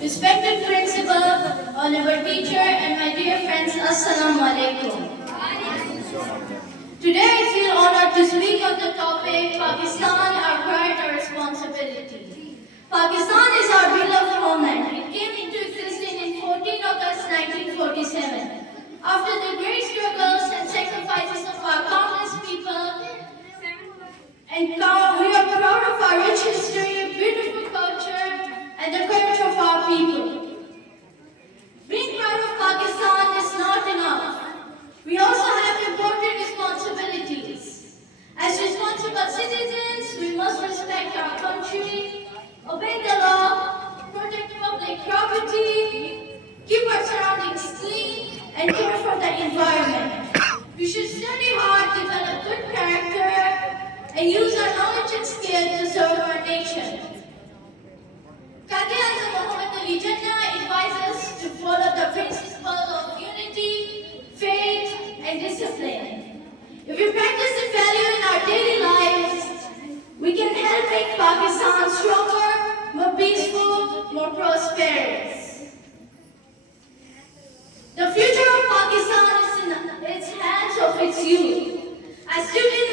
Respected principal, honorable teacher, and my dear friends, Assalamu alaikum. Today I feel honored to speak on the topic, Pakistan, our pride, our responsibility. Pakistan is our beloved homeland. It came into existence in 14 August 1947. After the great struggles and sacrifices of our countless people, and now we are proud of our rich history, beautiful culture, and the courage of our people. Being proud of Pakistan is not enough. We also have important responsibilities. As responsible citizens, we must respect our country, obey the law, protect public property, keep our surroundings clean, and care for the environment. We should study hard, develop good character, and use our knowledge and skill to serve our nation. Qadi-e-Azam Muhammad Ali Jinnah advises us to follow the principles of unity, faith, and discipline. If we practice this value in our daily lives, we can help make Pakistan stronger, more peaceful, more prosperous. The future of Pakistan is in its hands of its youth. As students